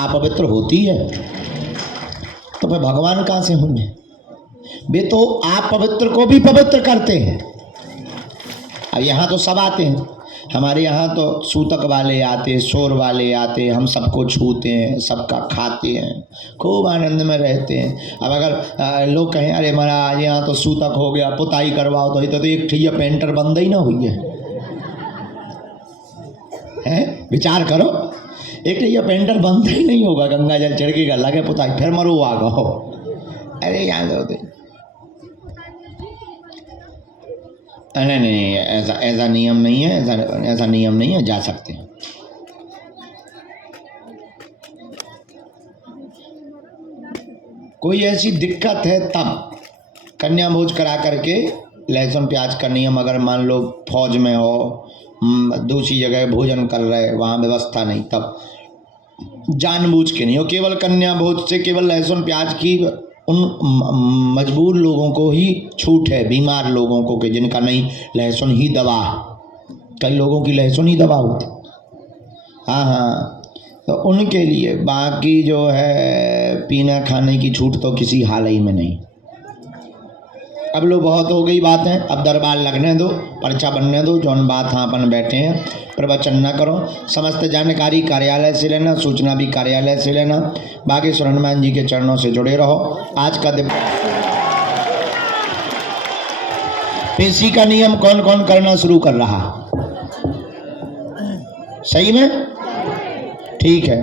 अपवित्र होती है, तो फिर भगवान कहाँ से होंगे? वे तो आप पवित्र को भी पवित्र करते हैं। अब यहाँ तो सब आते हैं, हमारे यहाँ तो सूतक वाले आते, शोर वाले आते, हम सबको छूते हैं, सबका खाते हैं, खूब आनंद में रहते हैं। अब अगर लोग कहें अरे महाराज यहाँ तो सूतक हो गया, पुताई करवाओ, तो एक ठिया पेंटर बंद ही ना हुई है? विचार करो, एक ठिया पेंटर बंद ही नहीं होगा, गंगा जल छिड़केगा, लगे पुताई, फिर मरो आ गो। अरे यहाँ दो नहीं नहीं, ऐसा नियम नहीं है, ऐसा नियम नहीं है, जा सकते हैं। कोई ऐसी दिक्कत है तब कन्या भोज करा करके लहसुन प्याज का नियम, अगर मान लो फौज में हो, दूसरी जगह भोजन कर रहे, वहाँ व्यवस्था नहीं, तब जानबूझ के नहीं हो, केवल कन्या भोज से केवल लहसुन प्याज की उन मजबूर लोगों को ही छूट है, बीमार लोगों को, कि जिनका नहीं लहसुन ही दवा, कई लोगों की लहसुन ही दवा होती। हाँ हाँ, तो उनके लिए, बाकी जो है पीने खाने की छूट तो किसी हाल ही में नहीं। अब लो बहुत हो गई बात है, अब दरबार लगने दो, पर्चा बनने दो, जौन बात हाँ अपन बैठे हैं, प्रवचन न करो। समस्त जानकारी कार्यालय से लेना, सूचना भी कार्यालय से लेना। बागेश्वर हनुमान जी के चरणों से जुड़े रहो। आज का दिन पेशी का नियम कौन कौन करना शुरू कर रहा? सही में? ठीक है।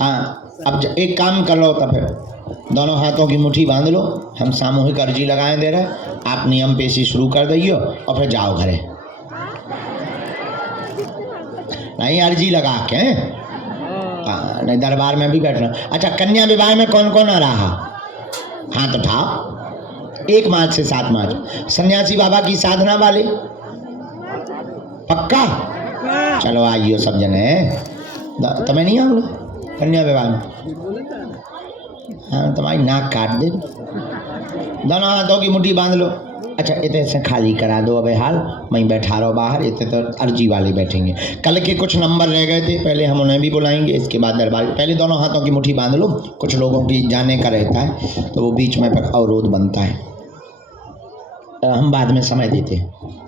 हाँ, अब एक काम कर लो, तब फिर दोनों हाथों की मुट्ठी बांध लो, हम सामूहिक अर्जी लगाए दे रहे, आप नियम पेशी शुरू कर दइयो और फिर जाओ घरे। नहीं, अर्जी लगा के, नहीं दरबार में भी बैठना। अच्छा, कन्या विवाह में कौन कौन आ रहा? हाथ उठाओ। 1 मार्च से 7 मार्च सन्यासी बाबा की साधना वाले, पक्का? चलो आइयो सब जने। तुम्हें नहीं आओ कन्या विवाह में? हाँ, तुम्हारी नाक काट दे। दोनों हाथों की मुट्ठी बांध लो। अच्छा, इतने से खाली करा दो, अबे हाल मैं बैठा रहो बाहर, इतने तो अर्जी वाले बैठेंगे। कल के कुछ नंबर रह गए थे, पहले हम उन्हें भी बुलाएंगे, इसके बाद दरबार। पहले दोनों हाथों की मुट्ठी बांध लो, कुछ लोगों की जाने का रहता है तो वो बीच में अवरोध बनता है, हम बाद में समय देते हैं।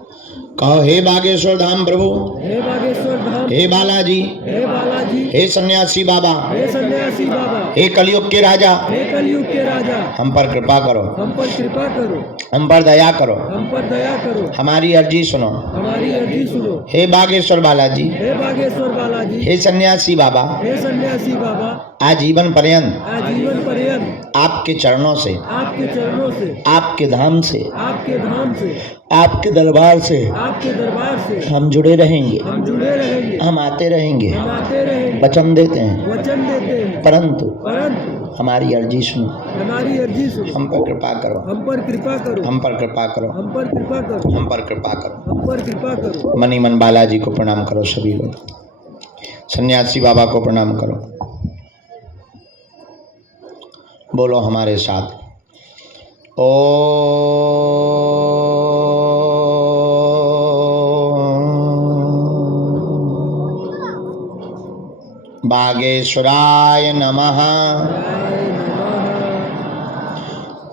कहो, हे बागेश्वर धाम प्रभु, हे बागेश्वर धाम, हे बालाजी, हे बालाजी, हे सन्यासी बाबा, हे सन्यासी बाबा, हे कलयुग के राजा, हे कलयुग के राजा, हम पर कृपा करो, हम पर कृपा करो, हम पर दया करो, हम पर दया करो, हमारी अर्जी सुनो, हमारी अर्जी सुनो। हे बागेश्वर बालाजी, हे बागेश्वर बालाजी, हे सन्यासी बाबा, हे सन्यासी बाबा, आजीवन पर्यंत आजीवन पर्यंत आपके चरणों से, आपके चरणों से, आपके धाम से, आपके धाम से, आपके दरबार से आपके दरबार से हम जुड़े रहेंगे, हम जुड़े रहेंगे, हम आते रहेंगे, हम आते रहेंगे, वचन देते हैं, वचन देते हैं, परंतु परंतु हमारी अर्जी सुनो, हमारी अर्जी सुनो, हम पर कृपा करो, हम पर कृपा करो, हम पर कृपा करो, हम पर कृपा करो, हम पर कृपा करो। हम पर कृपा करो। मनी मन बालाजी को प्रणाम करो सभी लोग, सन्यासी बाबा को प्रणाम करो। बोलो हमारे साथ, ओ बागेश्वराय नमः।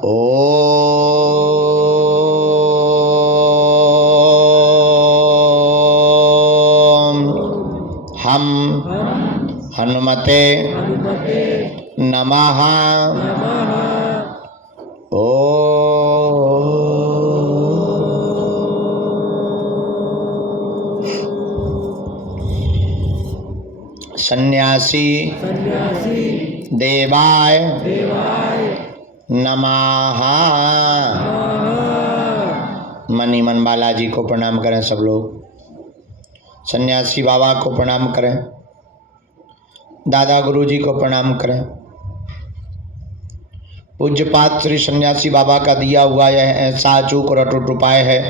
ओम हम हनुमते नमः। सन्यासी देवाय नमः। मनी मन बालाजी को प्रणाम करें सब लोग, सन्यासी बाबा को प्रणाम करें, दादा गुरुजी को प्रणाम करें। पूज्यपात श्री सन्यासी बाबा का दिया हुआ यह ऐसा अचूक और अटूट उपाय है,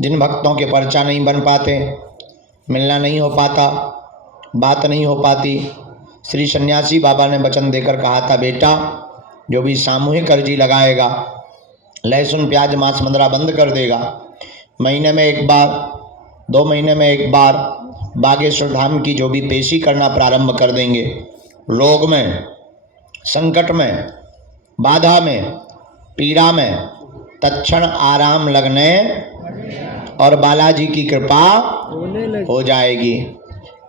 जिन भक्तों के पर्चा नहीं बन पाते, मिलना नहीं हो पाता, बात नहीं हो पाती, श्री सन्यासी बाबा ने वचन देकर कहा था, बेटा जो भी सामूहिक अर्जी लगाएगा, लहसुन प्याज मांस मंदरा बंद कर देगा, महीने में 1 बार 2 महीने में 1 बार बागेश्वर धाम की जो भी पेशी करना प्रारंभ कर देंगे, रोग में, संकट में, बाधा में, पीड़ा में तत्क्षण आराम लगने और बालाजी की कृपा होने लगे। हो जाएगी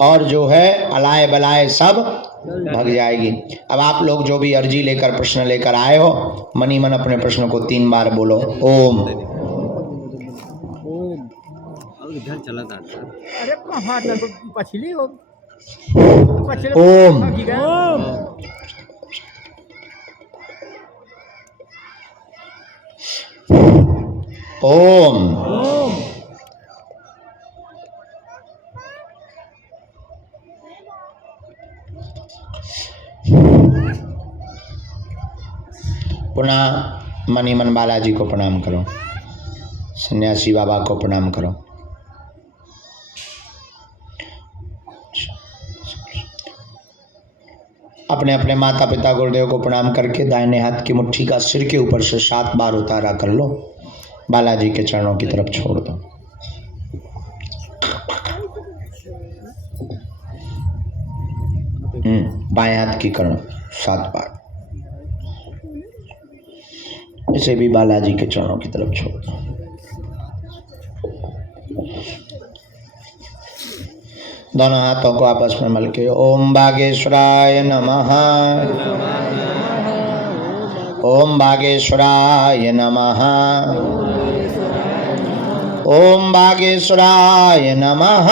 और जो है अलाय बलाय सब भग जाएगी। अब आप लोग जो भी अर्जी लेकर प्रश्न लेकर आए हो, मनी मन अपने प्रश्न को 3 बार बोलो। ओम। ओम। इधर चला था। अरे कहाँ पछली हो ओम। ओम। ओम। ओम। पुनः मनी मन बालाजी को प्रणाम करो, सन्यासी बाबा को प्रणाम करो। अपने अपने माता पिता गुरुदेव को प्रणाम करके दाहिने हाथ की मुट्ठी का सिर के ऊपर से 7 बार उतारा कर लो, बालाजी के चरणों की तरफ छोड़ दो। बाएं हाथ की करो 7 बार, इसे भी बालाजी के चरणों की तरफ छोड़ दो। दोनों हाथों को आपस में मल के ओम बागेश्वराय नमः, ओम बागेश्वराय नमः, ओम बागेश्वराय नमः,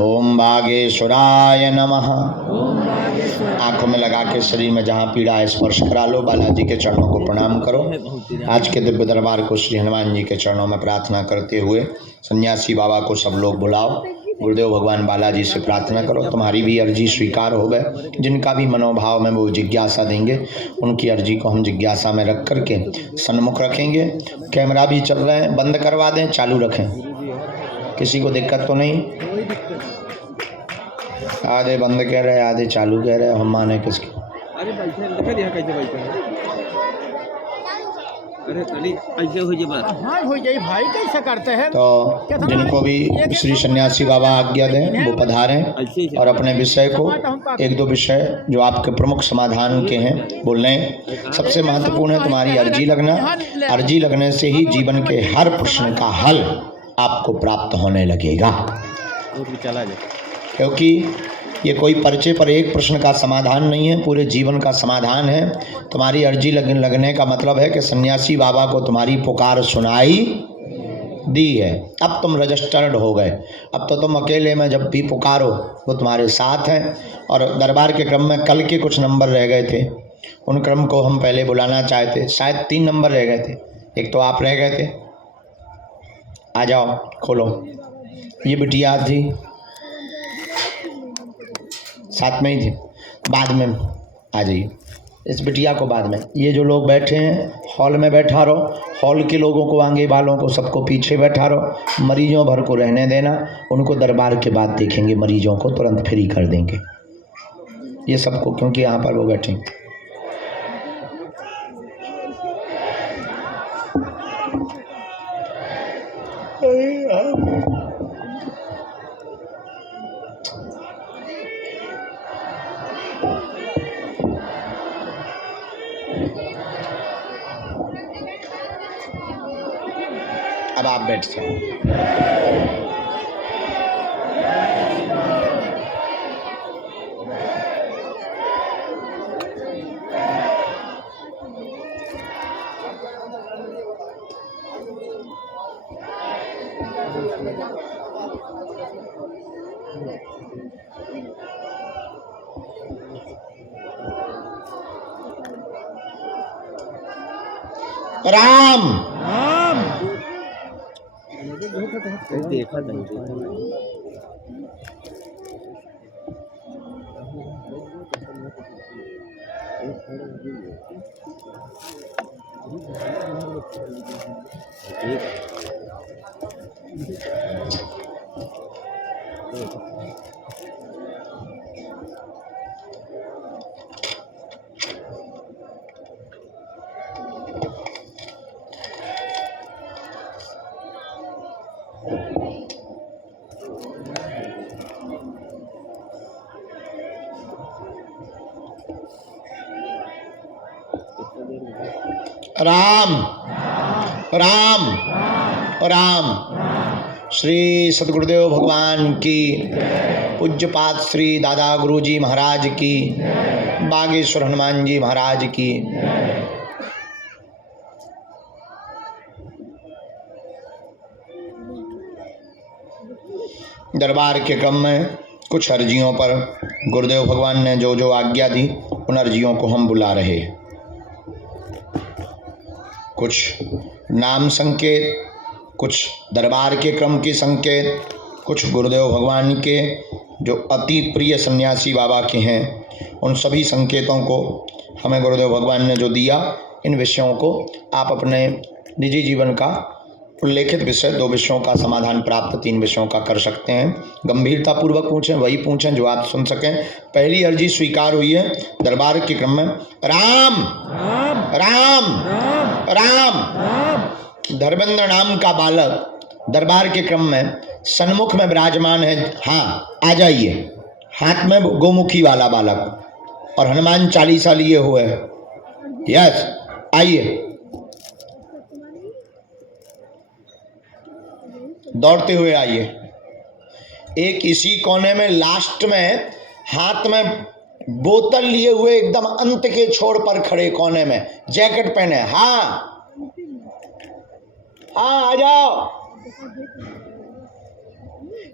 ओम बागेश्वराय नमः। आंखों में लगा के शरीर में जहाँ पीड़ा है स्पर्श करा लो, बालाजी के चरणों को प्रणाम करो। आज के दिव्य दरबार को श्री हनुमान जी के चरणों में प्रार्थना करते हुए सन्यासी बाबा को सब लोग बुलाओ। गुरुदेव भगवान बालाजी से प्रार्थना करो तुम्हारी भी अर्जी स्वीकार हो गए। जिनका भी मनोभाव में वो जिज्ञासा देंगे, उनकी अर्जी को हम जिज्ञासा में रख करके सन्मुख रखेंगे। कैमरा भी चल रहे हैं, बंद करवा दें चालू रखें, किसी को दिक्कत तो नहीं? कोई दिक्कत आधे बंद कह रहे आधे चालू कह रहे, हम माने किसकी? अरे बैठे देखा दिया कैसे बैठे। अरे कली ऐसे हो जाए बात। हाँ हो जाए भाई, कैसे करते हैं? तो जिनको भी श्री सन्यासी बाबा आज्ञा दें वो पधारें और अपने विषय को 1-2 विषय जो आपके प्रमुख समाधान के हैं बोल लें। सबसे महत्वपूर्ण है तुम्हारी अर्जी लगना। अर्जी लगने से ही जीवन के हर प्रश्न का हल आपको प्राप्त होने लगेगा, चला जाए, क्योंकि ये कोई पर्चे पर एक प्रश्न का समाधान नहीं है, पूरे जीवन का समाधान है। तुम्हारी अर्जी लगने का मतलब है कि सन्यासी बाबा को तुम्हारी पुकार सुनाई दी है, अब तुम रजिस्टर्ड हो गए। अब तो तुम अकेले में जब भी पुकारो वो तुम्हारे साथ हैं। और दरबार के क्रम में कल के कुछ नंबर रह गए थे, उन क्रम को हम पहले बुलाना चाहते। शायद 3 नंबर रह गए थे, एक तो आप रह गए थे। आ जाओ, खोलो। ये बिटिया थी, साथ में ही थे, बाद में आ जाइए। इस बिटिया को बाद में, ये जो लोग बैठे हैं हॉल में बैठा रहो, हॉल के लोगों को, आगे वालों को सबको पीछे बैठा रहो। मरीजों भर को रहने देना, उनको दरबार के बाद देखेंगे, मरीजों को तुरंत फ्री कर देंगे ये सबको, क्योंकि यहाँ पर वो बैठे। अब आप बैठ जाओ। राम राम। देखा नहीं। राम राम राम। श्री सद्गुरुदेव भगवान की, पूज्यपाद श्री दादा गुरुजी महाराज की, बागेश्वर हनुमान जी महाराज की। दरबार के क्रम में कुछ अर्जियों पर गुरुदेव भगवान ने जो जो आज्ञा दी उन अर्जियों को हम बुला रहे हैं। कुछ नाम संकेत, कुछ दरबार के क्रम के संकेत, कुछ गुरुदेव भगवान के जो अति प्रिय सन्यासी बाबा के हैं उन सभी संकेतों को हमें गुरुदेव भगवान ने जो दिया, इन विषयों को आप अपने निजी जीवन का उल्लेखित विषय 2 विषयों का समाधान प्राप्त 3 विषयों का कर सकते हैं। गंभीरता पूर्वक पूछें, वही पूछें जो आप सुन सकें। पहली अर्जी स्वीकार हुई है दरबार के क्रम में। राम राम राम राम राम। राम। धर्मेंद्र नाम का बालक दरबार के क्रम में सन्मुख में विराजमान है। हाँ, आ जाइए। हाथ में गोमुखी वाला बालक और हनुमान चालीसा लिए हुए। यस, आइए। दौड़ते हुए आइए। एक इसी कोने में लास्ट में हाथ में बोतल लिए हुए एकदम अंत के छोर पर खड़े कोने में, जैकेट पहने। हाँ हाँ, आ जाओ,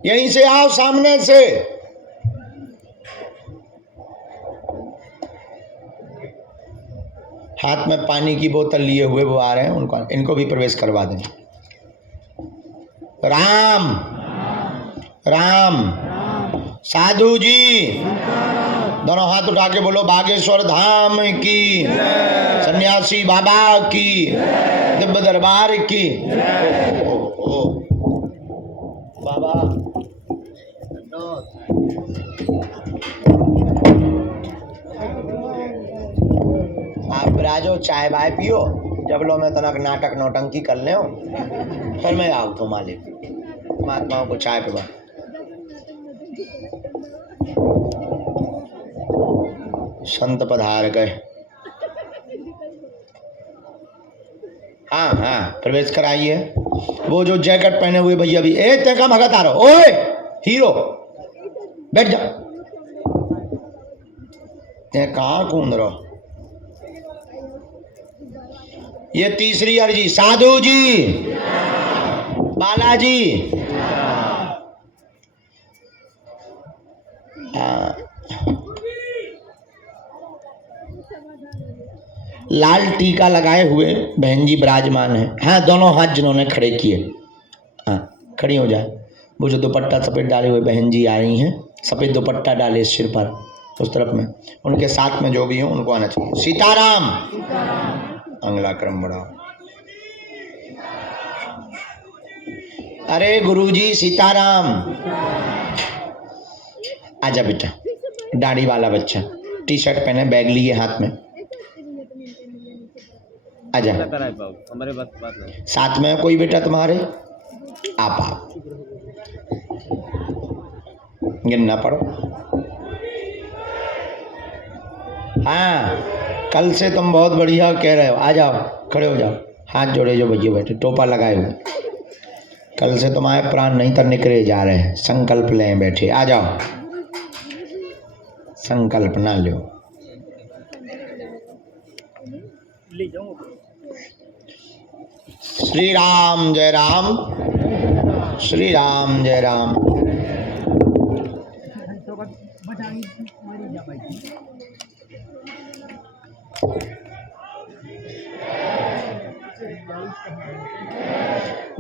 यहीं से आओ, सामने से। हाथ में पानी की बोतल लिए हुए वो आ रहे हैं, उनको इनको भी प्रवेश करवा दें। राम राम। साधु जी दोनों हाथ उठा के बोलो बागेश्वर धाम की, सन्यासी बाबा की, दिव्य दरबार की। ओ बाबा आप राजो चाय बाय पियो, जब लो मैं तनक नाटक नौटंकी कर ले फिर मैं आऊ तो मालिक महात्माओं को चाय पिवा। संत पधार गए। हाँ हाँ, प्रवेश कराइए। वो जो जैकेट पहने हुए भैया भी, ए ते का भगत आ रहा, ओए हीरो बैठ जा, ते कहाँ कूद रहो। ये तीसरी अर्जी। साधु जी, बालाजी, लाल टीका लगाए हुए बहन जी विराजमान है। हाँ, दोनों हाथ जिन्होंने खड़े किए, हाँ खड़ी हो जाए। वो जो दुपट्टा सफ़ेद डाले हुए बहन जी आ रही हैं, सफ़ेद दुपट्टा डाले सिर पर, उस तरफ में उनके साथ में जो भी हो उनको आना चाहिए। सीताराम। अगला क्रम बढ़ाओ। अरे गुरुजी सीताराम। आजा बेटा, दाढ़ी वाला बच्चा, टी शर्ट पहने, बैग लिए हाथ में, आजा। हमारे बात नहीं। साथ में कोई बेटा तुम्हारे? आप गिनना पड़ो। हाँ, कल से तुम बहुत बढ़िया कह रहे हो। आ जाओ, खड़े हो जाओ, हाथ जोड़े जो भैया बैठे, टोपा लगाए हुए। कल से तुम्हारे प्राण नहीं तर निकले जा रहे हैं। संकल्प लें बैठे। आ जाओ, संकल्प ना लो। श्री राम जय राम, श्री राम जय राम।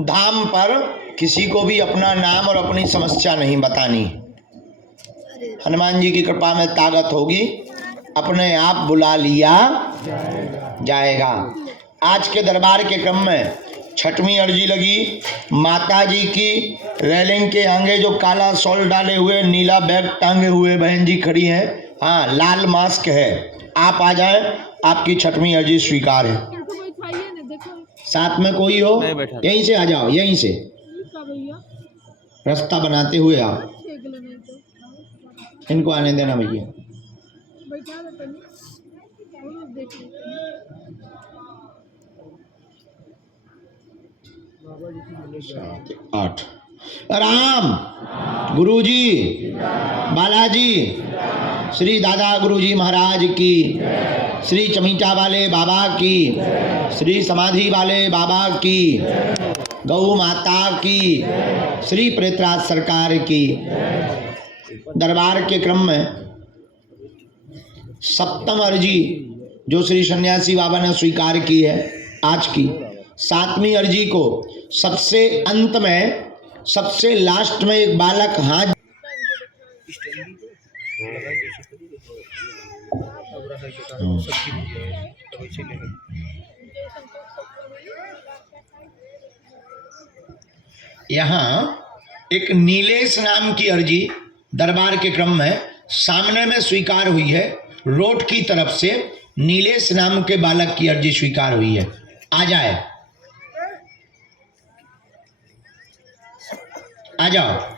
धाम पर किसी को भी अपना नाम और अपनी समस्या नहीं बतानी। हनुमान जी की कृपा में ताकत होगी, अपने आप बुला लिया जाएगा। आज के दरबार के क्रम में 6वीं अर्जी लगी। माता जी की रेलिंग के आगे जो काला शॉल डाले हुए, नीला बैग टांगे हुए बहन जी खड़ी हैं। हाँ, लाल मास्क है। आप आ जाए, आपकी 6वीं अर्जी स्वीकार है। साथ में कोई हो, यहीं से आ जाओ, यहीं से रास्ता बनाते हुए आओ। इनको आने देना भैया। 7 8 राम गुरुजी बालाजी श्री दादा गुरुजी महाराज की, श्री चमीटा वाले बाबा की, श्री समाधि वाले बाबा की, गौ माता की, श्री प्रेतराज सरकार की। दरबार के क्रम में सप्तम अर्जी जो श्री सन्यासी बाबा ने स्वीकार की है आज की, 7वीं अर्जी को सबसे अंत में, सबसे लास्ट में एक बालक हाथ यहाँ एक नीलेश नाम की अर्जी दरबार के क्रम में सामने में स्वीकार हुई है। रोड की तरफ से नीलेश नाम के बालक की अर्जी स्वीकार हुई है। आ जाए, आ जाओ।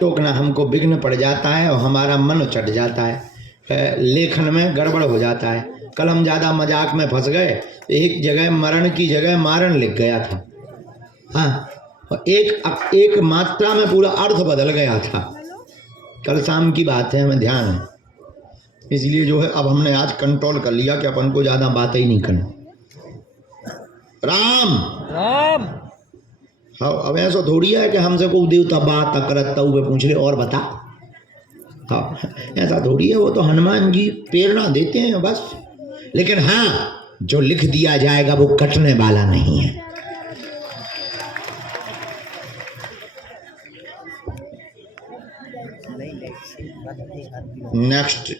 टोकना हमको विघ्न पड़ जाता है और हमारा मन चढ़ जाता है, लेखन में गड़बड़ हो जाता है। कल हम ज़्यादा मजाक में फंस गए, एक जगह मरण की जगह मारण लिख गया था। हाँ, एक मात्रा में पूरा अर्थ बदल गया था। कल शाम की बात है, हमें ध्यान है, इसलिए जो है अब हमने आज कंट्रोल कर लिया कि अपन को ज़्यादा बातें ही नहीं करनी। राम राम। हाँ, अब ऐसा थोड़ी है कि हमसे को देवता बात करता हुए पूछ ले और बता। हाँ, ऐसा थोड़ी है, वो तो हनुमान जी प्रेरणा देते हैं बस। लेकिन हाँ, जो लिख दिया जाएगा वो कटने वाला नहीं है। नेक्स्ट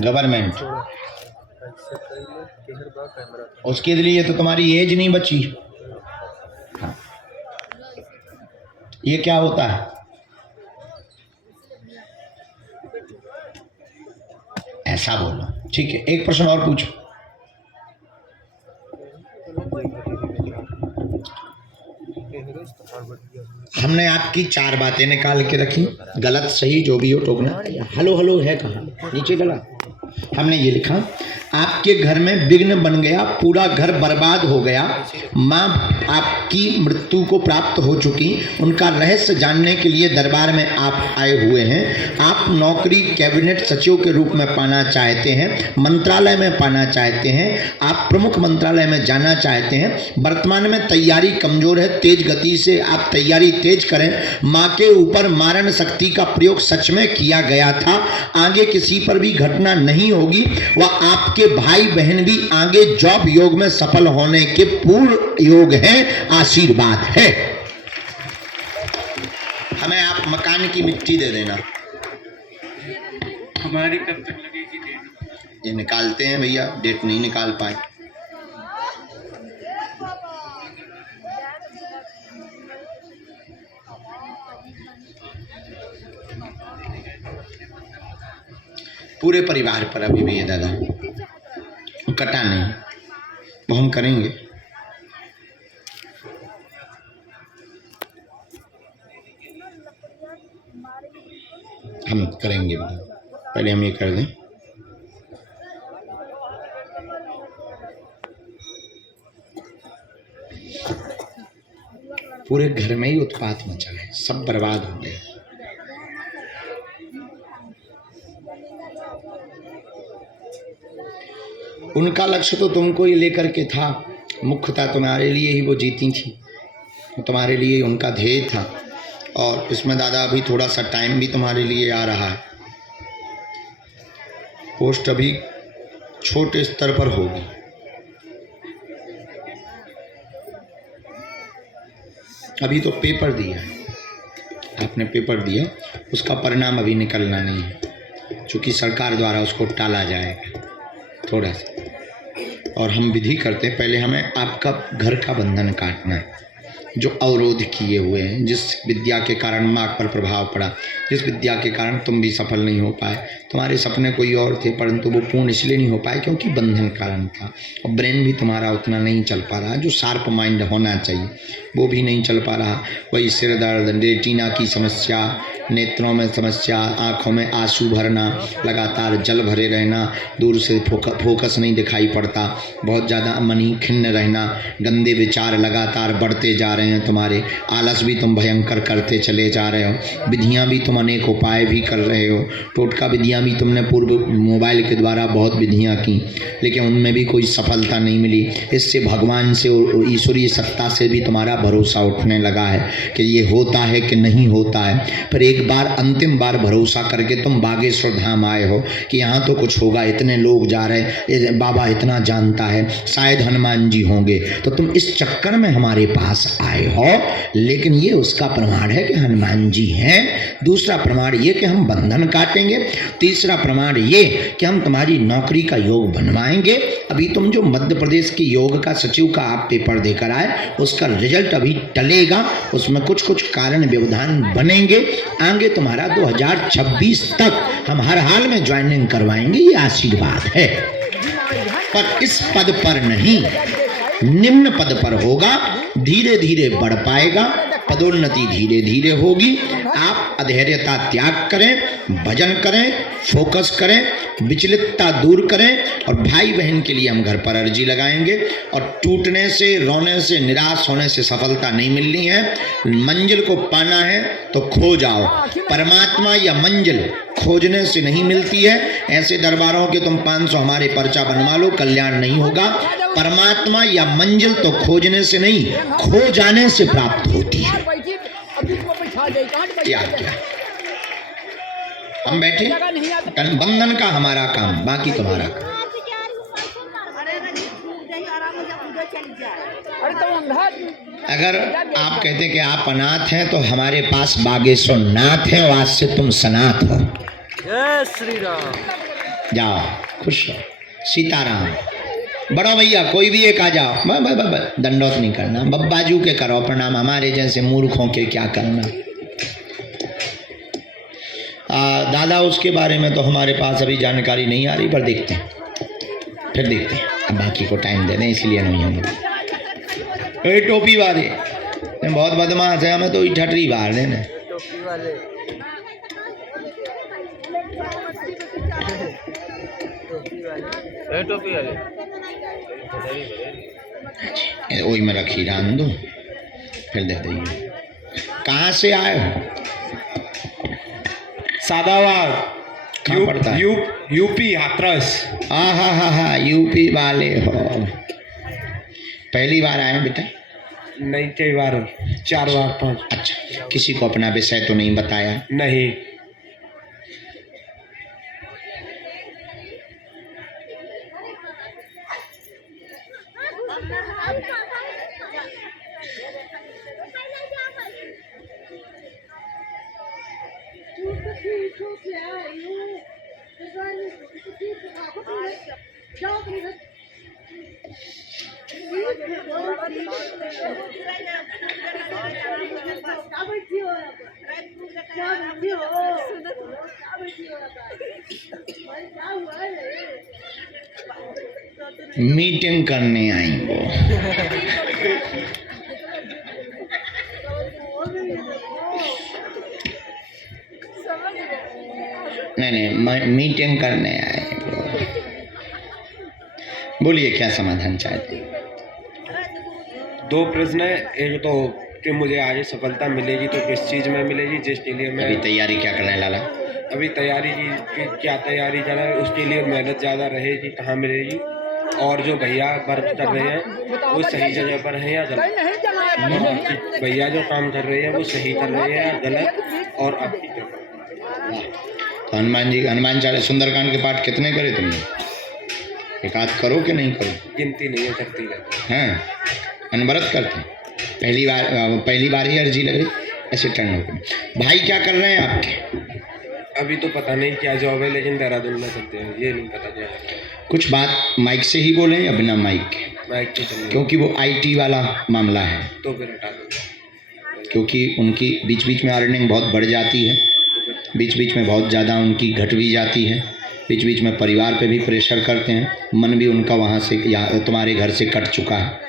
गवर्नमेंट, उसके लिए तो तुम्हारी एज नहीं बची। हाँ। ये क्या होता है? ऐसा बोलो, ठीक है। एक प्रश्न और पूछो। हमने आपकी 4 बातें निकाल के रखी, गलत सही जो भी हो टोकना। हेलो हेलो है कहाँ, नीचे चला। हमने ये लिखा, आपके घर में विघ्न बन गया, पूरा घर बर्बाद हो गया, माँ आपकी मृत्यु को प्राप्त हो चुकी, उनका रहस्य जानने के लिए दरबार में आप आए हुए हैं। आप नौकरी कैबिनेट सचिव के रूप में पाना चाहते हैं, मंत्रालय में पाना चाहते हैं, आप प्रमुख मंत्रालय में जाना चाहते हैं। वर्तमान में तैयारी कमजोर है, तेज गति से आप तैयारी तेज करें। माँ के ऊपर मारण शक्ति का प्रयोग सच में किया गया था, आगे किसी पर भी घटना नहीं होगी। वह आपके भाई बहन भी आगे जॉब योग में सफल होने के पूर्ण योग हैं, आशीर्वाद है। हमें आप मकान की मिट्टी दे देना। हमारी कब तक लगेगी डेट? ये निकालते हैं भैया, डेट नहीं निकाल पाए। पूरे परिवार पर अभी भी है दादा, कटा नहीं, वो हम करेंगे। हम करेंगे, पहले हम ये कर दें। पूरे घर में ही उत्पात मचा है, सब बर्बाद हो गए। उनका लक्ष्य तो तुमको ही लेकर के था, मुख्यतः तुम्हारे लिए ही वो जीती थी, तुम्हारे लिए उनका ध्येय था। और इसमें दादा अभी थोड़ा सा टाइम भी तुम्हारे लिए आ रहा है। पोस्ट अभी छोटे स्तर पर होगी, अभी तो पेपर दिया है आपने, पेपर दिया, उसका परिणाम अभी निकलना नहीं है, क्योंकि सरकार द्वारा उसको टाला जाएगा थोड़ा सा। और हम विधि करते हैं। पहले हमें आपका घर का बंधन काटना है, जो अवरोध किए हुए हैं, जिस विद्या के कारण माँ पर प्रभाव पड़ा, जिस विद्या के कारण तुम भी सफल नहीं हो पाए। तुम्हारे सपने कोई और थे परंतु वो पूर्ण इसलिए नहीं हो पाए क्योंकि बंधन कारण था। और ब्रेन भी तुम्हारा उतना नहीं चल पा रहा, जो शार्प माइंड होना चाहिए वो भी नहीं चल पा रहा। वही सिर दर्द, रेटिना की समस्या, नेत्रों में समस्या, आँखों में आंसू भरना, लगातार जल भरे रहना, दूर से फोकस नहीं दिखाई पड़ता, बहुत ज़्यादा मनी खिन्न रहना, गंदे विचार लगातार बढ़ते जा रहे हैं तुम्हारे, आलस भी तुम भयंकर करते चले जा रहे हो, विधियाँ भी तुम अनेक उपाय भी कर रहे हो, टोटका विधियाँ भी तुमने पूर्व मोबाइल के द्वारा बहुत विधियाँ की, लेकिन उनमें भी कोई सफलता नहीं मिली। इससे भगवान से और ईश्वरीय सत्ता से भी तुम्हारा भरोसा उठने लगा है कि ये होता है कि नहीं होता है। पर एक बार, अंतिम बार भरोसा करके तुम बागेश्वर धाम आए हो कि यहाँ तो कुछ होगा, इतने लोग जा रहे हैं, बाबा इतना जानता है, शायद हनुमान जी होंगे, तो तुम इस चक्कर में हमारे पास आए हो। लेकिन ये उसका प्रमाण है कि हनुमान जी हैं। दूसरा प्रमाण ये कि हम बंधन काटेंगे। तीसरा प्रमाण ये कि हम तुम्हारी नौकरी का योग बनवाएंगे। अभी तुम जो मध्य प्रदेश के योग का सचिव का आप पेपर देकर आए, उसका रिजल्ट अभी टलेगा, उसमें कुछ कुछ कारण व्यवधान बनेंगे। आगे तुम्हारा 2026 तक हम हर हाल में ज्वाइनिंग करवाएंगे, ये आशीर्वाद है। पर इस पद पर नहीं, निम्न पद पर होगा, धीरे धीरे बढ़ पाएगा, पदोन्नति धीरे धीरे होगी। आप अधैर्यता त्याग करें, भजन करें, फोकस करें, विचलितता दूर करें। और भाई बहन के लिए हम घर पर अर्जी लगाएंगे। और टूटने से, रोने से, निराश होने से सफलता नहीं मिलनी है। मंजिल को पाना है तो खो जाओ। परमात्मा या मंजिल खोजने से नहीं मिलती है। ऐसे दरबारों के तुम 500 हमारे पर्चा बनवा लो, कल्याण नहीं होगा। परमात्मा या मंजिल तो खोजने से नहीं, खो जाने से प्राप्त होती है। क्या क्या हम बैठे, बंधन का हमारा काम, बाकी तुम्हारा काम। अगर आप कहते कि आप अनाथ हैं तो हमारे पास बागेश्वर नाथ है, आज से तुम सनाथ हो। जय श्री राम। जाओ, खुश हो। सीताराम। बड़ो भैया कोई भी एक आ जाओ, दंडोत नहीं करना, बब्बाजू के करो प्रणाम, हमारे जैसे मूर्खों के क्या करना। दादा उसके बारे में तो हमारे पास अभी जानकारी नहीं आ रही, पर देखते हैं, फिर देखते हैं। अब बाकी को टाइम दे दें, इसलिए नहीं होंगे। ए टोपी वाले बहुत बदमाश है, हमें तो ठटरी बाहर देना। टोपी वाले, टोपी वाले वही में रखी रान दो, फिर दे देंगे। कहाँ से आए हो? सादावाद। कहाँ पड़ता है? यूपी हाथरस। हा यूपी वाले हो। पहली बार आए बेटा? नहीं, कई बार, 4 बार 5। अच्छा, किसी को अपना विषय तो नहीं बताया? नहीं। मीटिंग करने आई वो। नहीं, मीटिंग करने आए वो। बोलिए क्या समाधान चाहते हैं? 2 प्रश्न है। एक तो कि मुझे आगे सफलता मिलेगी तो किस चीज़ में मिलेगी, जिसके लिए मैं अभी तैयारी क्या कर रहे हैं लाला? अभी तैयारी की क्या तैयारी कर रहे हैं, उसके लिए मेहनत ज़्यादा रहेगी, कहाँ मिलेगी। और जो भैया वर्क कर रहे हैं वो सही जगह पर हैं या गलत, भैया जो काम कर रहे हैं वो सही कर रहे हैं या गलत, और आपकी कृपा। तो हनुमान जी, हनुमान चालीसा सुंदरकांड के पाठ कितने करे तुमने? एक आध करो कि नहीं करो? गिनती नहीं हो सकती है। हैं, अनवरत करते? पहली बार ही अर्जी लगे, ऐसे टर्न हो गए। भाई क्या कर रहे हैं आपके? अभी तो पता नहीं क्या जॉब है, लेकिन देहरादून में करते हैं, ये नहीं पता क्या है। कुछ बात माइक से ही बोलें या बिना माइक के, माइक तो चलिए, क्योंकि वो आईटी वाला मामला है, तो फिर हटा दो। क्योंकि उनकी बीच बीच में अर्निंग बहुत बढ़ जाती है, बीच बीच में बहुत ज़्यादा उनकी घट भी जाती है, बीच बीच में परिवार पे भी प्रेशर करते हैं, मन भी उनका वहाँ से या तुम्हारे घर से कट चुका है,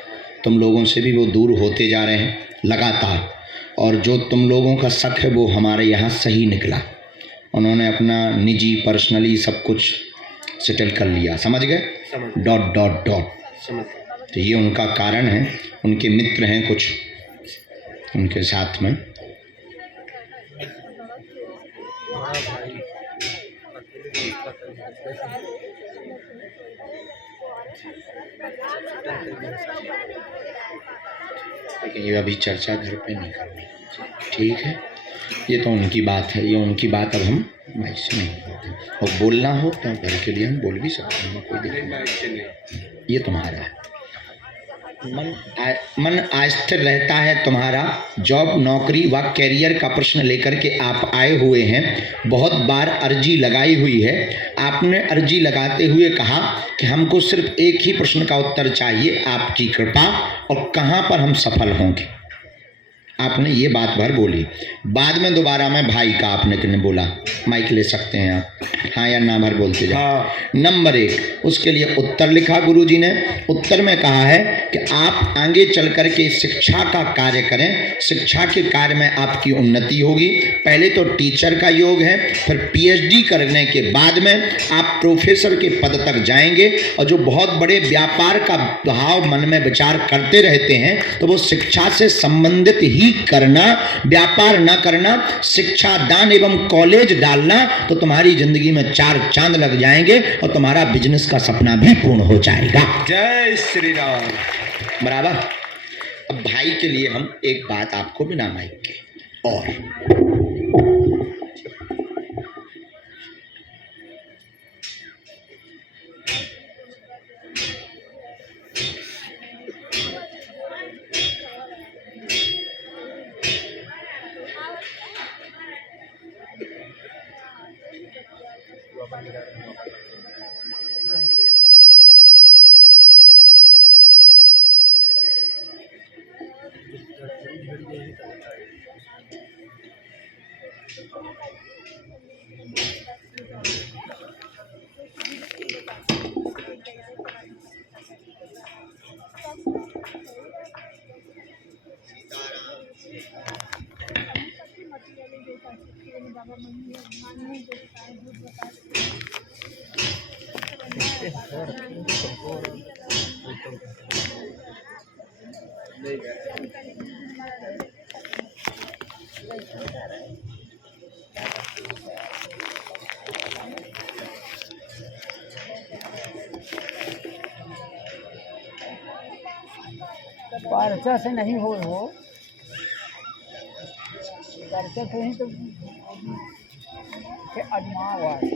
तुम लोगों से भी वो दूर होते जा रहे हैं लगातार। और जो तुम लोगों का शक है वो हमारे यहाँ सही निकला, उन्होंने अपना निजी पर्सनली सब कुछ सेटल कर लिया, समझ गए, डॉट डॉट डॉट। समझ। तो ये उनका कारण है, उनके मित्र हैं कुछ उनके साथ में। लेकिन ये अभी चर्चा घर पे नहीं करनी, ठीक है, ये तो उनकी बात है, ये उनकी बात अब हम माइक से नहीं बोलते, और बोलना हो तो घर के लिए हम बोल भी सकते हैं, कोई दिक्कत नहीं, ये तुम्हारा है। मन अस्थिर रहता है तुम्हारा, जॉब नौकरी व कैरियर का प्रश्न लेकर के आप आए हुए हैं, बहुत बार अर्जी लगाई हुई है, आपने अर्जी लगाते हुए कहा कि हमको सिर्फ एक ही प्रश्न का उत्तर चाहिए, आपकी कृपा, और कहाँ पर हम सफल होंगे, आपने ये बात भर बोली। बाद में दोबारा में भाई का आपने कितने बोला, माइक ले सकते हैं आप, हाँ या ना भर बोलते जाओ। हाँ। नंबर 1, उसके लिए उत्तर लिखा गुरुजी ने, उत्तर में कहा है कि आप आगे चल कर के शिक्षा का कार्य करें, शिक्षा के कार्य में आपकी उन्नति होगी, पहले तो टीचर का योग है, फिर पीएचडी करने के बाद में आप प्रोफेसर के पद तक जाएंगे, और जो बहुत बड़े व्यापार का भाव मन में विचार करते रहते हैं तो वो शिक्षा से संबंधित ही करना, व्यापार ना करना, शिक्षा दान एवं कॉलेज डालना, तो तुम्हारी जिंदगी में 4 चांद लग जाएंगे और तुम्हारा बिजनेस का सपना भी पूर्ण हो जाएगा। जय श्री राम। बराबर। अब भाई के लिए हम एक बात आपको बिना माइक के, और पर्चा से नहीं हो, पर्चा से ही तो अजमा हुआ है।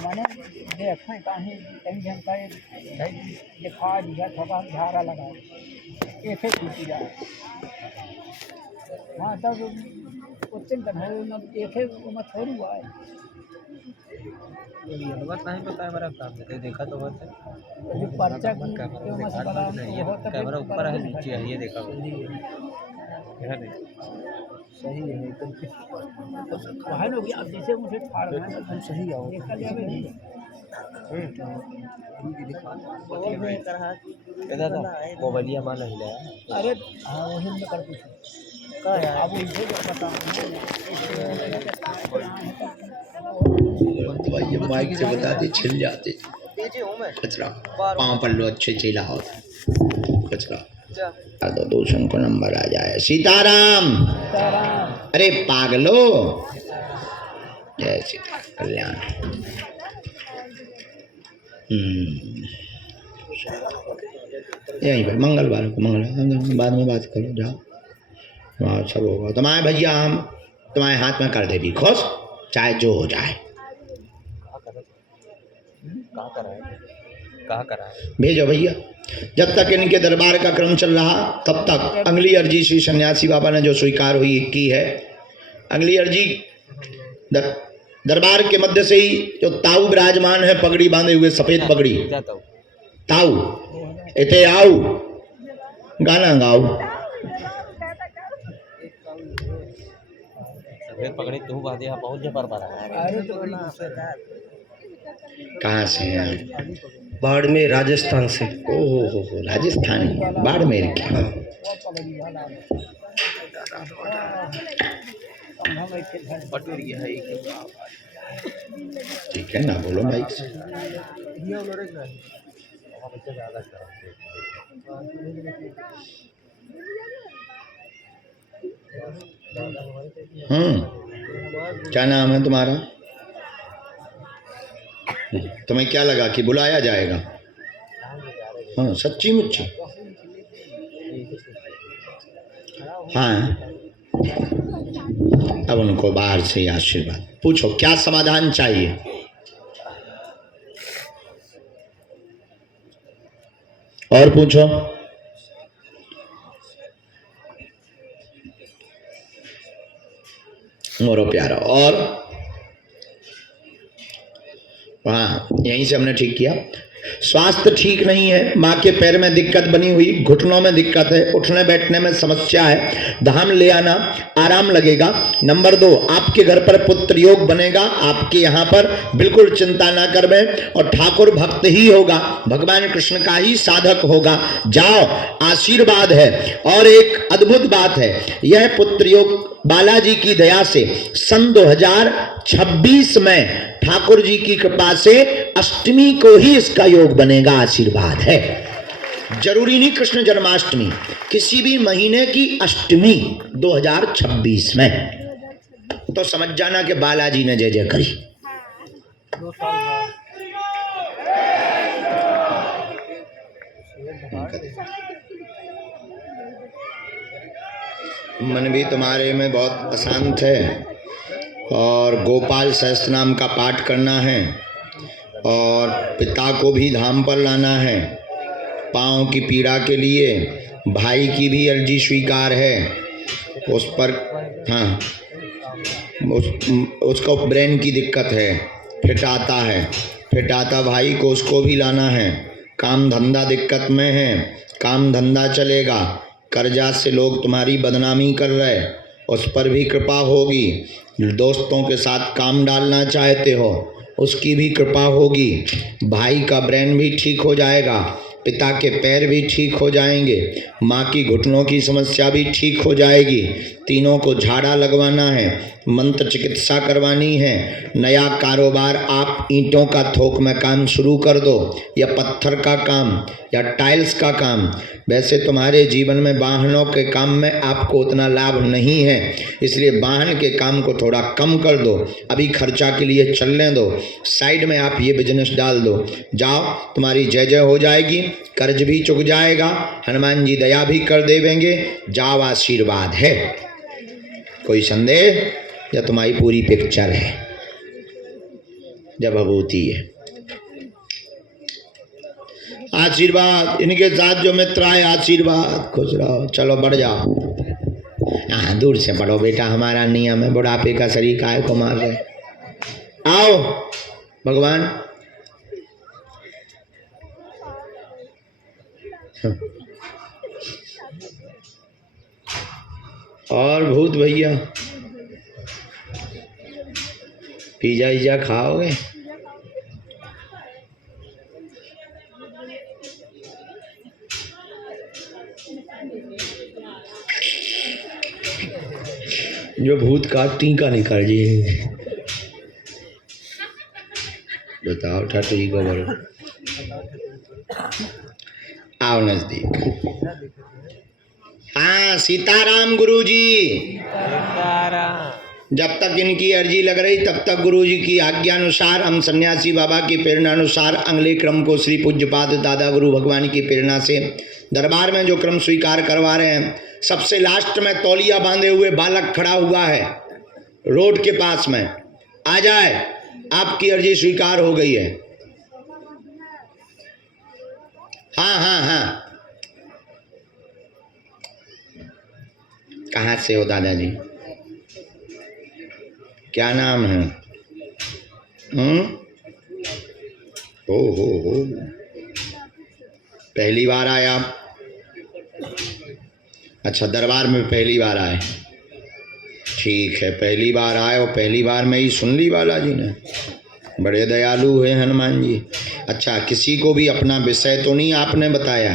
मैंने देखा कहीं कहीं जानकारी दिखा दिया, थोड़ा झारा लगा एक टूटी जाए, हाँ तब उतन एक थोड़ी हुआ है, बस नहीं पता है, मेरा काम है, देखा तो बस जो पर्चा कैमरा ऊपर है नीचे है, ये देखा सही है एकदम है ना, अब जैसे मुझे फाड़ रहा है एकदम सही आओ मोबाइलिया माल हिला। अरे हाँ वही में कर पूछो अब उनसे बताऊँ ये माइक से बताते छिल जाते, कचरा पाँव पर लो अच्छे चिल्ला होता, कचरा दो दूसरों को नंबर आ जाए। सीताराम। अरे पागलो, जय सीता कल्याण। यहीं पर मंगलवार को, मंगलवार बाद में बात करो, जाओ वहाँ सब होगा। तुम्हारे भैया हम तुम्हारे हाथ में कर दे भी खुश, चाहे जो हो जाए। कहा करा है। भेजो भैया। जब तक इनके दरबार का क्रम चल रहा तब तक अगली अर्जी श्री सन्यासी बाबा ने जो स्वीकार हुई की है। अगली अर्जी दरबार के मध्य से ही जो ताऊ विराजमान है, पगड़ी बांधे हुए, सफेद पगड़ी, क्या ताऊ? ताऊ इते आओ, गाना गाओ। सफेद पगड़ी तू बांधे यहाँ पहुँच जा पर कहाँ से हैं? बाड़मेर राजस्थान से। ओहो हो, राजस्थानी, बाड़मेर की। पटोरी है ठीक है ना, बोलो भाई। क्या नाम है तुम्हारा? तुम्हें क्या लगा कि बुलाया जाएगा? हाँ, सच्ची मुच्ची? हाँ, अब उनको बाहर से आशीर्वाद पूछो, क्या समाधान चाहिए? और पूछो। मोरो प्यारा। और हाँ, यहीं से हमने ठीक किया। स्वास्थ्य ठीक नहीं है, माँ के पैर में दिक्कत बनी हुई, घुटनों में दिक्कत है, उठने बैठने में समस्या है, धाम ले आना आराम लगेगा। नंबर 2, आपके घर पर पुत्र योग बनेगा, आपके यहाँ पर बिल्कुल चिंता ना करवें, और ठाकुर भक्त ही होगा, भगवान कृष्ण का ही साधक होगा। जाओ, आशीर्वाद है। और एक अद्भुत बात है, यह पुत्र योग बालाजी की दया से सन 2026 में ठाकुर जी की कृपा से अष्टमी को ही इसका योग बनेगा। आशीर्वाद है। जरूरी नहीं कृष्ण जन्माष्टमी, किसी भी महीने की अष्टमी 2026 में, तो समझ जाना कि बालाजी ने जय जय करी। मन भी तुम्हारे में बहुत अशांत है, और गोपाल सहस्त्र नाम का पाठ करना है, और पिता को भी धाम पर लाना है। पाँव की पीड़ा के लिए भाई की भी अर्जी स्वीकार है, उस पर हाँ, उसको ब्रेन की दिक्कत है, फिटाता है, फिटाता भाई को, उसको भी लाना है। काम धंधा दिक्कत में है, काम धंधा चलेगा, कर्जा से लोग तुम्हारी बदनामी कर रहे, उस पर भी कृपा होगी। दोस्तों के साथ काम डालना चाहते हो, उसकी भी कृपा होगी। भाई का ब्रेन भी ठीक हो जाएगा, पिता के पैर भी ठीक हो जाएंगे, माँ की घुटनों की समस्या भी ठीक हो जाएगी। तीनों को झाड़ा लगवाना है, मंत्र चिकित्सा करवानी है। नया कारोबार, आप ईंटों का थोक में काम शुरू कर दो, या पत्थर का काम, या टाइल्स का काम। वैसे तुम्हारे जीवन में वाहनों के काम में आपको उतना लाभ नहीं है, इसलिए वाहन के काम को थोड़ा कम कर दो, अभी खर्चा के लिए चलने दो, साइड में आप ये बिजनेस डाल दो। जाओ, तुम्हारी जय जय हो जाएगी, कर्ज भी चुक जाएगा, हनुमान जी दया भी कर देवेंगे। जाओ, आशीर्वाद है। कोई संदेह? या तुम्हारी पूरी पिक्चर है, जब भभूति है। आशीर्वाद, इनके साथ जो मित्र आए, आशीर्वाद, खुश रहो। चलो बढ़ जाओ, हाँ दूर से बढ़ो बेटा, हमारा नियम है, बुढ़ापे का शरीर काय को मार रहे। आओ भगवान। और भूत भैया, पिज्जा इज्जा खाओगे? जो भूत का टीका निकाल जी, बताओ ठाकुर को बोलो। आओ नजदीक। हाँ, सीताराम गुरुजी। जब तक इनकी अर्जी लग रही तब तक गुरुजी की आज्ञा अनुसार, हम सन्यासी बाबा की प्रेरणा अनुसार अगले क्रम को श्री पूज्यपाद दादा गुरु भगवान की प्रेरणा से दरबार में जो क्रम स्वीकार करवा रहे हैं। सबसे लास्ट में तौलिया बांधे हुए बालक खड़ा हुआ है रोड के पास में, आ जाए, आपकी अर्जी स्वीकार हो गई है। हाँ हाँ हाँ, कहाँ से हो दादाजी? क्या नाम है? हो पहली बार आए आप? अच्छा, दरबार में पहली बार आए, ठीक है। पहली बार आए और पहली बार में ही सुन ली बालाजी ने। बड़े दयालु हैं हनुमान जी। अच्छा, किसी को भी अपना विषय तो नहीं आपने बताया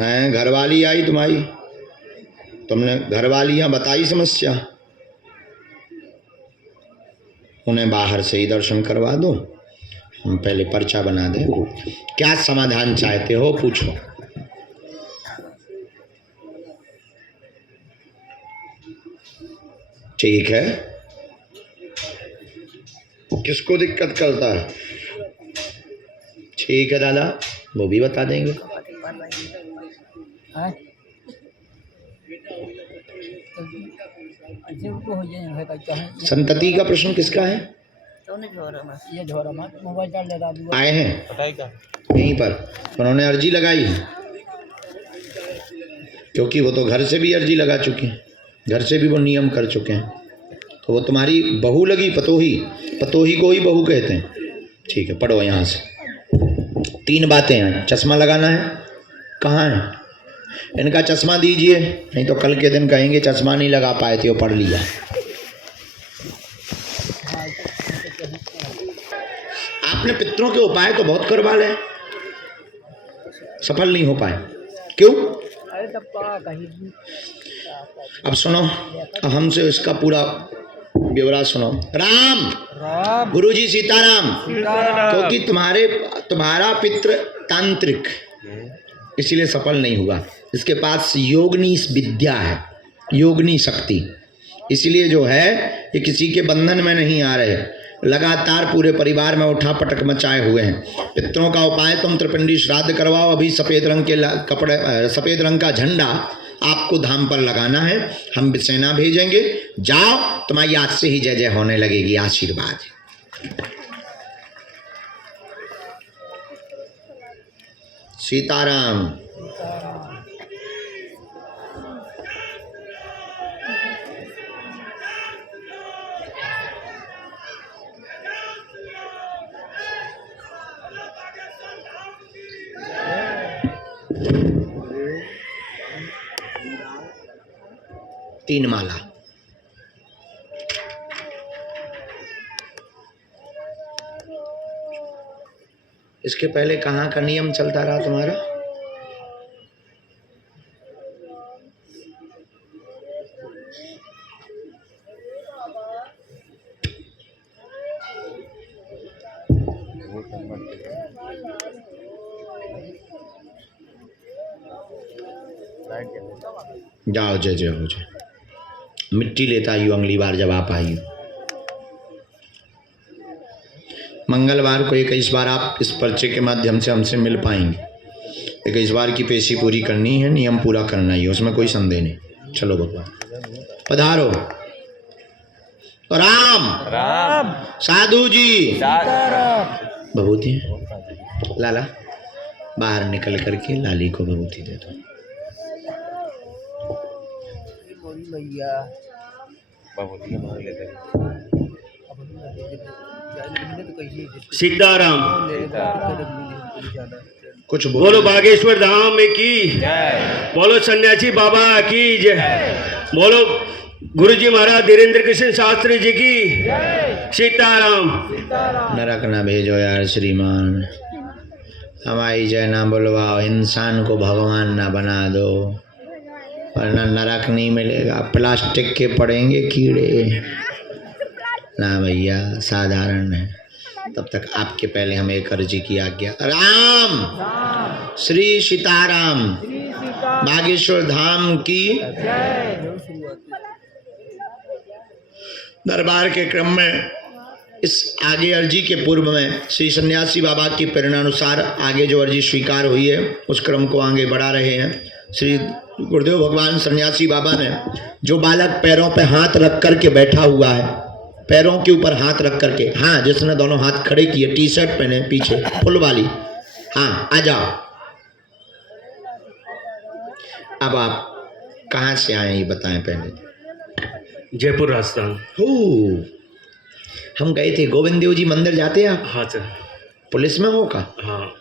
हैं? घरवाली आई तुम्हारी, तुमने घरवाली यहाँ बताई समस्या? उन्हें बाहर से ही दर्शन करवा दो, हम पहले पर्चा बना दें। क्या समाधान चाहते हो पूछो। ठीक है, किसको दिक्कत करता है? ठीक है दादा, वो भी बता देंगे। संतति का प्रश्न किसका है? ये झोरा मत मोबाइल डाल लेगा। आए हैं यहीं पर, उन्होंने अर्जी लगाई है, क्योंकि वो तो घर से भी अर्जी लगा चुके हैं, घर से भी वो नियम कर चुके हैं। तो वो तुम्हारी बहू लगी, पतोही, पतोही को ही बहू कहते हैं। ठीक है, पढ़ो यहाँ से। 3 बातें हैं। चश्मा लगाना है, कहाँ है? इनका चश्मा दीजिए, नहीं तो कल के दिन कहेंगे चश्मा नहीं लगा पाए थे, वो पढ़ लिया। आपने पितरों के उपाय तो बहुत करवा ले, सफल नहीं हो पाए, क्यों? अब सुनो, अब हमसे इसका पूरा ब्यौरा सुनो। राम राम गुरुजी सीताराम, क्योंकि तुम्हारा पितृ तांत्रिक, इसलिए सफल नहीं हुआ। इसके पास योगनी विद्या है, योगनी शक्ति, इसलिए जो है ये किसी के बंधन में नहीं आ रहे, लगातार पूरे परिवार में उठा पटक मचाए हुए हैं। पितरों का उपाय, तुम त्रिपिंडी श्राद्ध करवाओ। अभी सफ़ेद रंग के कपड़े, सफ़ेद रंग का झंडा आपको धाम पर लगाना है, हम सेना भेजेंगे। जाओ, तुम्हारी आज से ही जय जय होने लगेगी। आशीर्वाद। सीताराम। तीन माला। इसके पहले कहाँ का नियम चलता रहा तुम्हारा? जाओ, जय जय हो जय। मिट्टी लेता आयु अगली बार जब आप आई। मंगलवार को 21 बार आप इस पर्चे के माध्यम से हमसे मिल पाएंगे। 21 बार की पेशी पूरी करनी है, नियम पूरा करना ही है, उसमें कोई संदेह नहीं। चलो भगवान पधारो। राम राम साधु जी सीताराम। भभूति लाला बाहर निकल करके लाली को भभूति दे दो। सीताराम। कुछ बोलो बागेश्वर धाम की जय। बोलो सन्यासी बाबा की जय। बोलो गुरुजी महाराज धीरेन्द्र कृष्ण शास्त्री जी की सीताराम। नरक ना भेजो यार श्रीमान, हमारी जय ना बुलवाओ, इंसान को भगवान ना बना दो, वरना नरक नहीं मिलेगा। प्लास्टिक के पड़ेंगे कीड़े ना भैया, साधारण है। तब तक आपके पहले हमें एक अर्जी की आज्ञा। राम श्री सीताराम बागेश्वर धाम की। दरबार के क्रम में इस आगे अर्जी के पूर्व में श्री सन्यासी बाबा की प्रेरणानुसार आगे जो अर्जी स्वीकार हुई है उस क्रम को आगे बढ़ा रहे हैं। श्री गुरुदेव भगवान सन्यासी बाबा ने जो बालक पैरों पे हाथ रख कर के बैठा हुआ है, पैरों के ऊपर हाथ रख करके, हाँ जिसने दोनों हाथ खड़े किए, टी शर्ट पहने पीछे फुल वाली, हाँ आ जाओ। अब आप कहाँ से आए ये बताएं पहले। जयपुर राजस्थान। हो, हम गए थे गोविंद देव जी मंदिर, जाते हैं आप? हाँ सर। पुलिस में हो का? हाँ,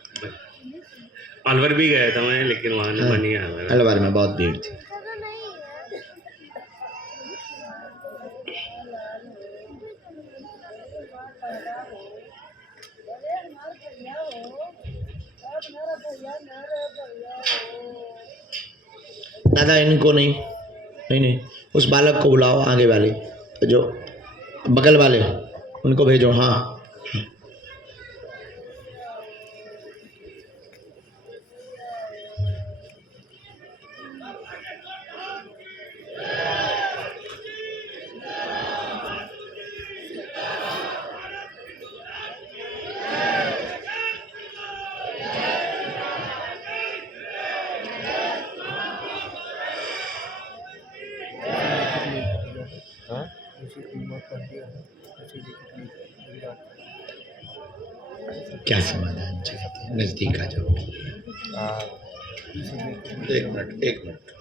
अलवर भी गया था मैं, लेकिन वहाँ नहीं आया मेरा। अलवर में बहुत भीड़ थी। दादा इनको नहीं, नहीं नहीं, उस बालक को बुलाओ, आगे वाले जो बगल वाले उनको भेजो। हाँ क्या समाधान चाहिए? नजदीक आ जाओ। एक मिनट, एक मिनट।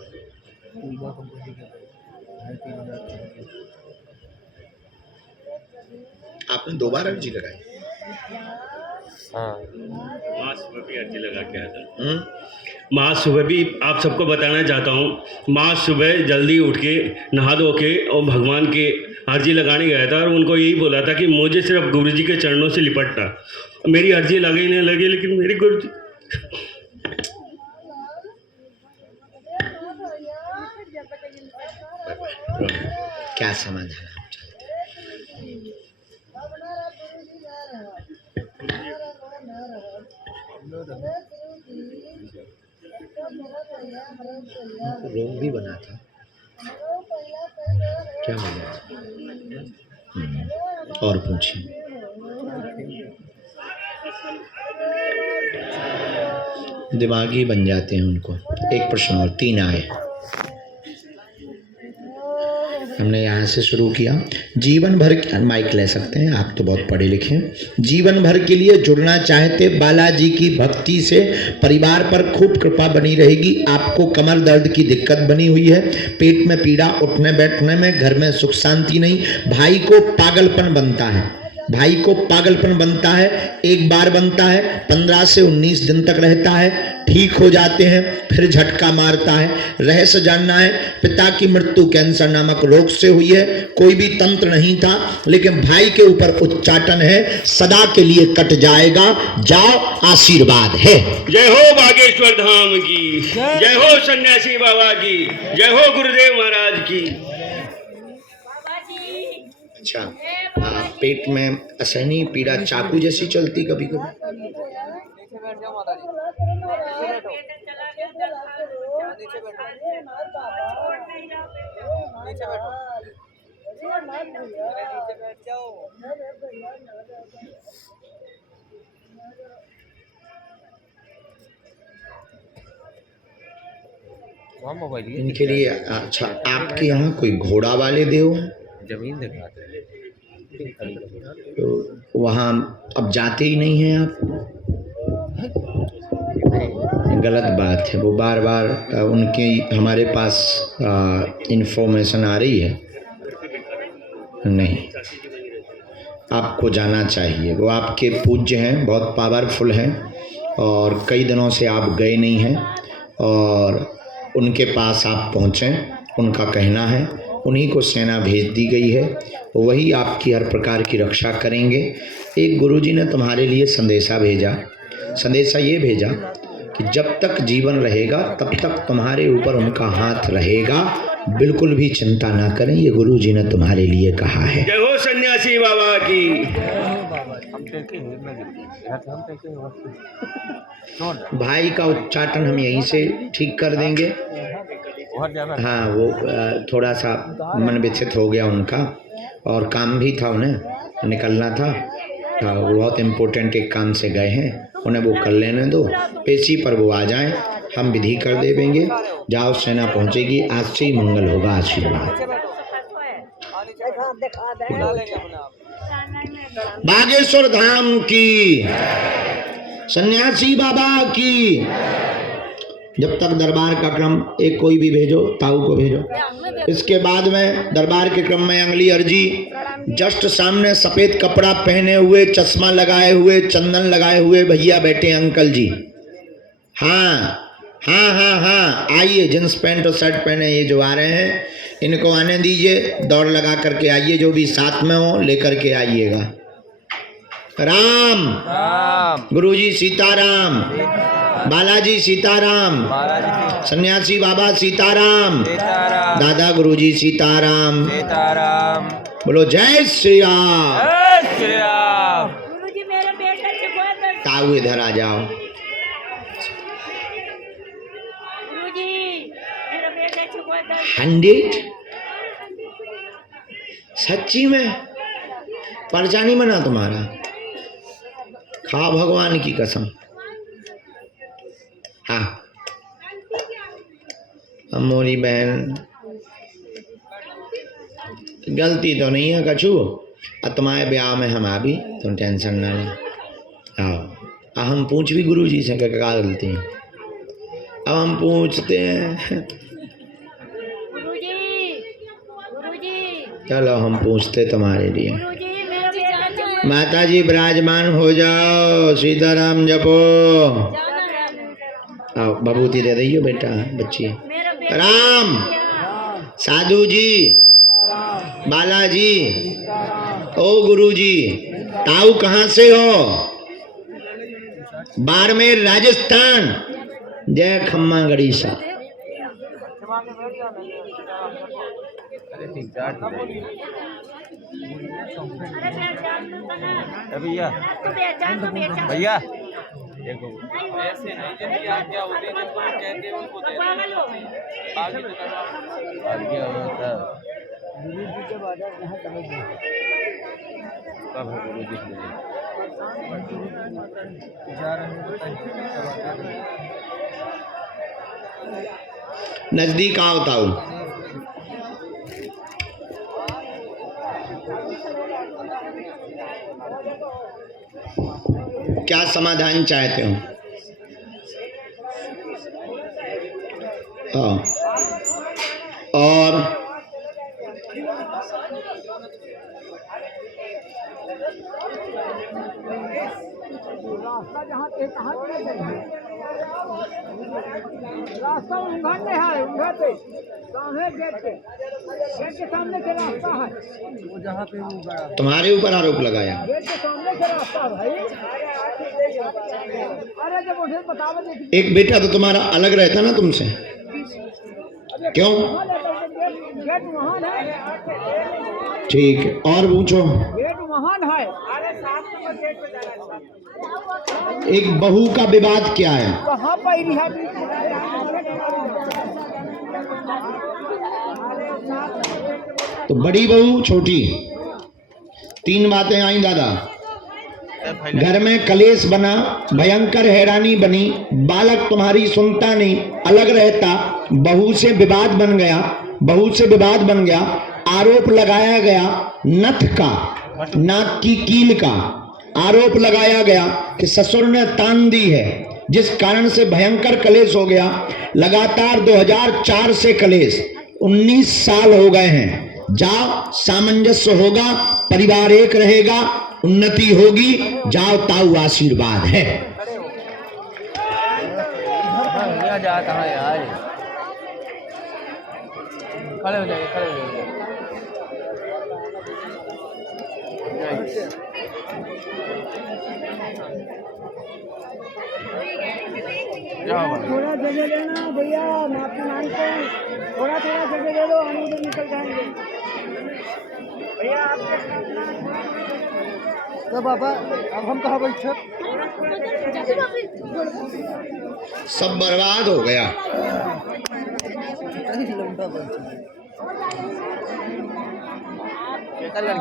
आपने 2 बार अर्जी लगाई? माँ सुबह भी अर्जी लगा के आया था। माँ सुबह भी आप सबको बताना चाहता हूँ, माँ सुबह जल्दी उठ के नहा धो के और भगवान के अर्जी लगाने गया था और उनको यही बोला था कि मुझे सिर्फ गुरु जी के चरणों से लिपटना। मेरी अर्जी लगी नहीं लगी, लेकिन मेरी गुरु जी क्या समाधान आप चाहते हैं? रोग भी बना था, क्या बना? और पूछिए। दिमागी बन जाते हैं उनको। एक प्रश्न और, 3 आए। हमने यहाँ से शुरू किया। जीवन भर, माइक ले सकते हैं आप, तो बहुत पढ़े लिखे हैं। जीवन भर के लिए जुड़ना चाहते बालाजी की भक्ति से परिवार पर खूब कृपा बनी रहेगी। आपको कमर दर्द की दिक्कत बनी हुई है, पेट में पीड़ा, उठने बैठने में, घर में सुख शांति नहीं, भाई को पागलपन बनता है, भाई को पागलपन बनता है, एक बार बनता है, 15 से 19 दिन तक रहता है, ठीक हो जाते हैं, फिर झटका मारता है। रहस्य जानना है, पिता की मृत्यु कैंसर नामक रोग से हुई है, कोई भी तंत्र नहीं था, लेकिन भाई के ऊपर उच्चाटन है, सदा के लिए कट जाएगा। जाओ, आशीर्वाद है। जय हो बागेश्वर धाम की, जय हो सन्यासी बाबा की, जय हो गुरुदेव महाराज की। अच्छा, पेट में असहनीय पीड़ा चाकू जैसी चलती कभी कभी? इनके लिए अच्छा, आपके यहाँ कोई घोड़ा वाले देव हैं? जमीन दिखाते हैं तो वहाँ अब जाते ही नहीं हैं आप? गलत बात है, वो बार बार उनकी हमारे पास इंफॉर्मेशन आ रही है। नहीं, आपको जाना चाहिए। वो आपके पूज्य हैं, बहुत पावरफुल हैं, और कई दिनों से आप गए नहीं हैं, और उनके पास आप पहुँचें। उनका कहना है उन्हीं को सेना भेज दी गई है, वही आपकी हर प्रकार की रक्षा करेंगे। एक गुरुजी ने तुम्हारे लिए संदेशा भेजा, संदेशा ये भेजा कि जब तक जीवन रहेगा तब तक तुम्हारे ऊपर उनका हाथ रहेगा, बिल्कुल भी चिंता ना करें, ये गुरुजी ने तुम्हारे लिए कहा है। जय हो सन्यासी बाबा की। भाई का उच्चाटन हम यहीं से ठीक कर देंगे। हाँ, वो थोड़ा सा मन व्यथित हो गया उनका, और काम भी था, उन्हें निकलना था, वो बहुत इम्पोर्टेंट एक काम से गए हैं, उन्हें वो कर लेने दो। पेशी पर वो आ जाएं, हम विधि कर देंगे। जाओ, सेना पहुंचेगी, आज से ही मंगल होगा। आशीर्वाद। बागेश्वर धाम की, सन्यासी बाबा की। जब तक दरबार का क्रम, एक कोई भी भेजो, ताऊ को भेजो। इसके बाद में दरबार के क्रम में अगली अर्जी, जस्ट सामने सफेद कपड़ा पहने हुए, चश्मा लगाए हुए, चंदन लगाए हुए भैया बैठे, अंकल जी। हाँ हाँ हाँ हाँ, आइए, जींस पैंट और शर्ट पहने ये जो आ रहे हैं, इनको आने दीजिए, दौड़ लगा करके आइए, जो भी साथ में हो लेकर के आइएगा। राम राम, गुरुजी सीताराम, बालाजी सीताराम, सन्यासी बाबा सीताराम, सीताराम, दादा गुरुजी सीताराम। सीताराम, बोलो जय श्री राम। जय श्री राम। गुरुजी मेरे बेटे से बहुत ताऊ इधर आ जाओ। गुरुजी मेरे बेटे से बहुत 100 सच्ची में पर्चा नहीं बना तुम्हारा, खा भगवान की कसम। हाँ मोरी बहन, गलती तो नहीं है कछु, और तुम्हारे ब्याह में हम आ भी, तुम टेंशन ना ले। आओ, हम पूछ भी गुरु जी से क्या गलती है, अब हम पूछते हैं। गुरुजी गुरुजी चलो हम पूछते तुम्हारे लिए। गुरुजी मेरे बेटे से बहुत माता जी विराजमान हो जाओ, सीताराम जपो। आओ बबूती दे दइयो बेटा, बच्ची। मेरे बेटे राम, साधु जी, बालाजी, ओ गुरुजी, ताऊ कहाँ से हो? बाड़मेर राजस्थान। जय खम्मा गणेशा। भैया तो बेचान तो बेचान भैया ऐसे नहीं जब क्या क्या होते हैं, जब कोई कहते हैं उनको दे पागल हो आगे तो करवा। आगे होता गुरुजी के बाद यहाँ समझ में कब है गुरु जी जा रहे हैं। नजदीक आओ ताऊ। क्या समाधान चाहते हो? और रास्ता जहाँ पे कहाँ पे रास्ता उंघाते है, उंघाते सामने गेट के सामने के रास्ता है, वो जहाँ पे वो बड़ा तुम्हारे ऊपर आरोप लगाया। गेट के सामने के रास्ता है भाई। अरे जब मुझे बताओ देखिए, एक बेटा तो तुम्हारा अलग रहता ना तुमसे, क्यों? गेट महान है, ठीक है, और पूछो। गेट महान है। एक बहू का विवाद क्या है? कहाँ पर रिहा तो बड़ी बहू, छोटी, 3 बातें आई दादा। घर में कलेश बना, भयंकर हैरानी बनी, बालक तुम्हारी सुनता नहीं, अलग रहता, बहू से विवाद बन गया, बहू से विवाद बन गया, आरोप लगाया गया नथ का, नाक की कील का आरोप लगाया गया कि ससुर ने तान दी है, जिस कारण से भयंकर कलेश हो गया। लगातार 2004 से कलेश, 19 साल हो गए हैं। जाओ, सामंजस्य होगा, परिवार एक रहेगा, उन्नति होगी। जाओ ताऊ, आशीर्वाद है। जाता है यार, खड़े हो जाइए, खड़े हो जाइए। थोड़ा जगह देना भैया, माफी मांगते हैं, थोड़ा थोड़ा जगह दे दो, हम उधर निकल जाएंगे भैया। तो बाबा अब हम कहाँ बैठे? सब बर्बाद हो गया।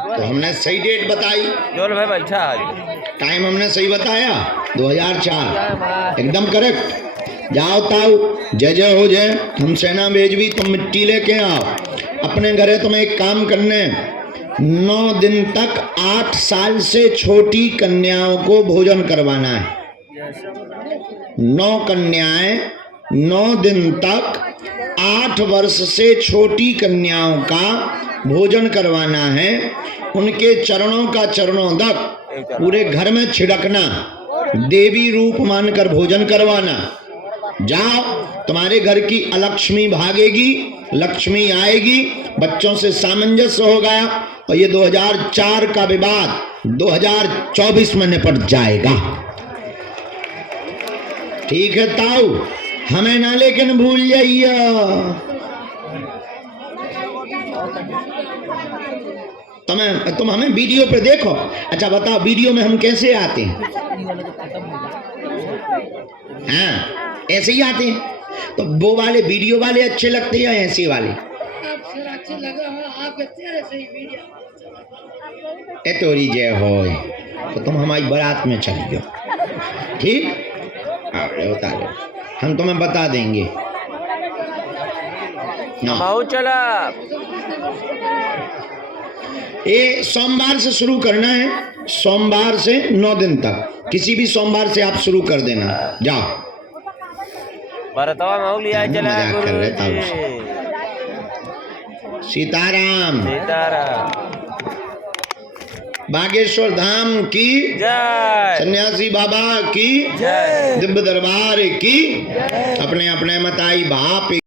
तो हमने सही डेट बताई, जोर भाई बैठा है, टाइम हमने सही बताया, 2004 एकदम करेक्ट। जाओ ताऊ, जय जय हो जय। हम सेना भेज भी, तुम मिट्टी लेके आओ अपने घरे। तुम्हें एक काम करने, 9 दिन तक 8 साल से छोटी कन्याओं को भोजन करवाना है। 9 कन्याएं 9 दिन तक 8 वर्ष से छोटी कन्याओं का भोजन करवाना है। उनके चरणों का चरणों तक पूरे घर में छिड़कना, देवी रूप मानकर भोजन करवाना। जाओ, तुम्हारे घर की अलक्ष्मी भागेगी, लक्ष्मी आएगी, बच्चों से सामंजस्य हो गया और ये 2004 का विवाद 2024 में निपट जाएगा। ठीक है ताऊ, हमें ना लेकिन भूल जाइए। तुम हमें वीडियो पे देखो। अच्छा बताओ, वीडियो में हम कैसे आते हैं? हाँ, ऐसे ही आते हैं। तो वो वाले वीडियो वाले अच्छे लगते हैं या ऐसे वाले? ए तोरी जय हो, तो तुम हमारी बारात में चलियो। ठीक, उतारो, हम तुम्हें बता देंगे। चला ये सोमवार से शुरू करना है, सोमवार से 9 दिन तक, किसी भी सोमवार से आप शुरू कर देना। जाओ, मजाक कर रहे ताऊ। सीताराम, बागेश्वर धाम की जय, सन्यासी बाबा की जय, दिव्य दरबार की, अपने अपने मताई बाप